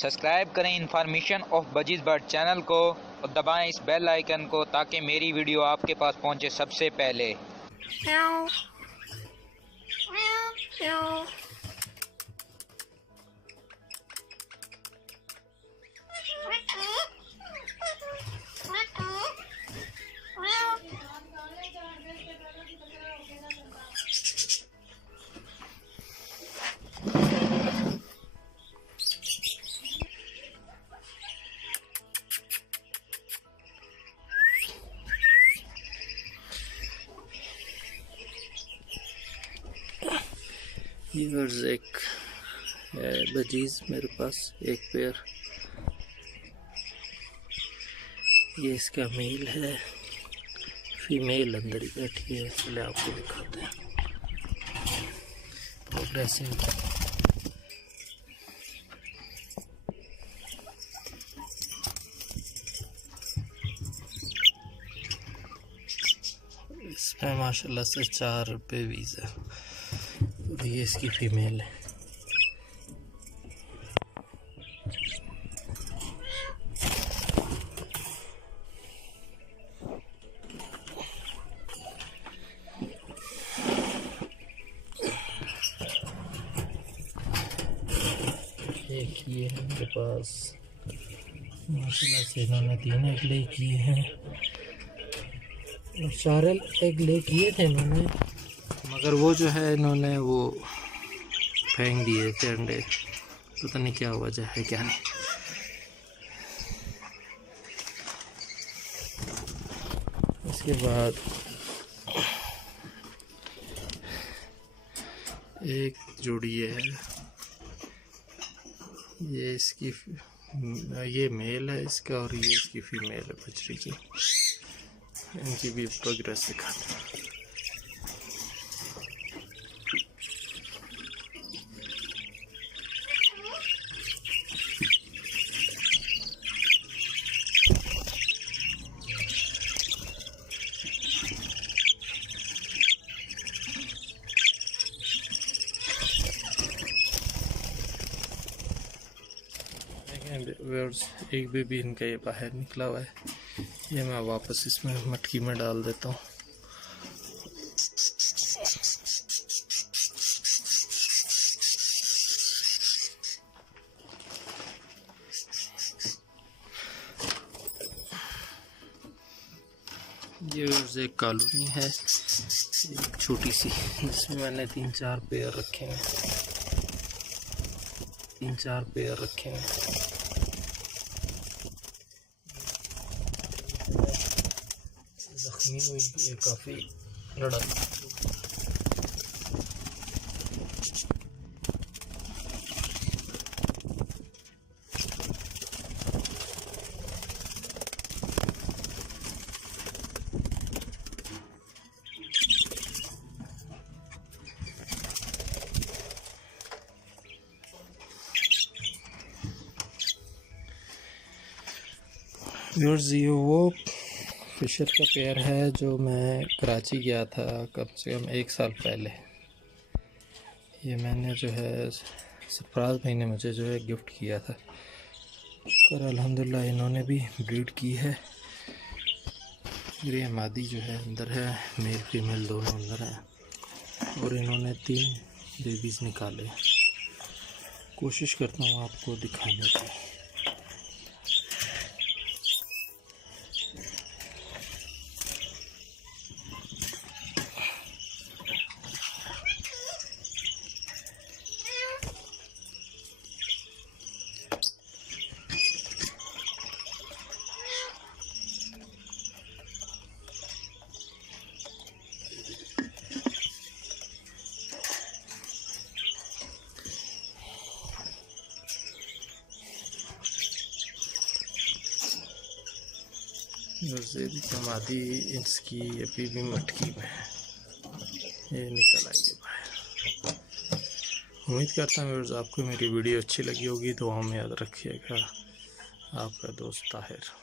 Subscribe करें information of budgies bird channel को और दबाएं इस बेल आइकन को ताकि मेरी वीडियो आपके पास पहुंचे सबसे पहले। व्यूअर्स, एक है बजीज मेरे पास एक पेयर। ये इसका मेल है, फीमेल अंदर ही बैठी है। चले आपको दिखाते हैं। प्रोग्रेसिंग इसमें माशाल्लाह से 4 बेबीज है। ये इसकी फीमेल है। एक ये है मेरे पास, माशाल्लाह से इन्होंने 3 एग ले किए हैं और 4 एग ले किए थे इन्होंने, मगर वो जो है इन्होंने वो फेंक दिए थे अंडे। पता नहीं क्या वजह है क्या नहीं। इसके बाद एक जोड़ी है, ये इसकी ये मेल है इसका और ये इसकी फीमेल है बछड़ी की। इनकी भी प्रोग्रेस दिखाते हैं। एक बेबी इनका ये बाहर निकला हुआ है। ये मैं वापस इसमें मटकी में डाल देता हूँ। ये एक कॉलोनी है, एक छोटी सी, जिसमें मैंने 3-4 पेयर रखे हैं। 3-4 पेयर रखे हैं। जख्मी हुई ये काफ़ी लड़ा। ये वो फिशर का पेयर है जो मैं कराची गया था कम से कम 1 साल पहले। ये मैंने जो है सरफराज भाई ने मुझे जो है गिफ्ट किया था। शुक्र अल्हम्दुलिल्लाह इन्होंने भी ब्रीड की है। ये मादी जो है अंदर है, मेल फीमेल दोनों अंदर हैं और इन्होंने 3 बेबीज़ निकाले। कोशिश करता हूँ आपको दिखाने की। समाधि इसकी अभी भी मटकी में ये निकल आई है बाहर। उम्मीद करता हूँ आपको मेरी वीडियो अच्छी लगी होगी। दुआ में याद रखिएगा। आपका दोस्त ताहिर।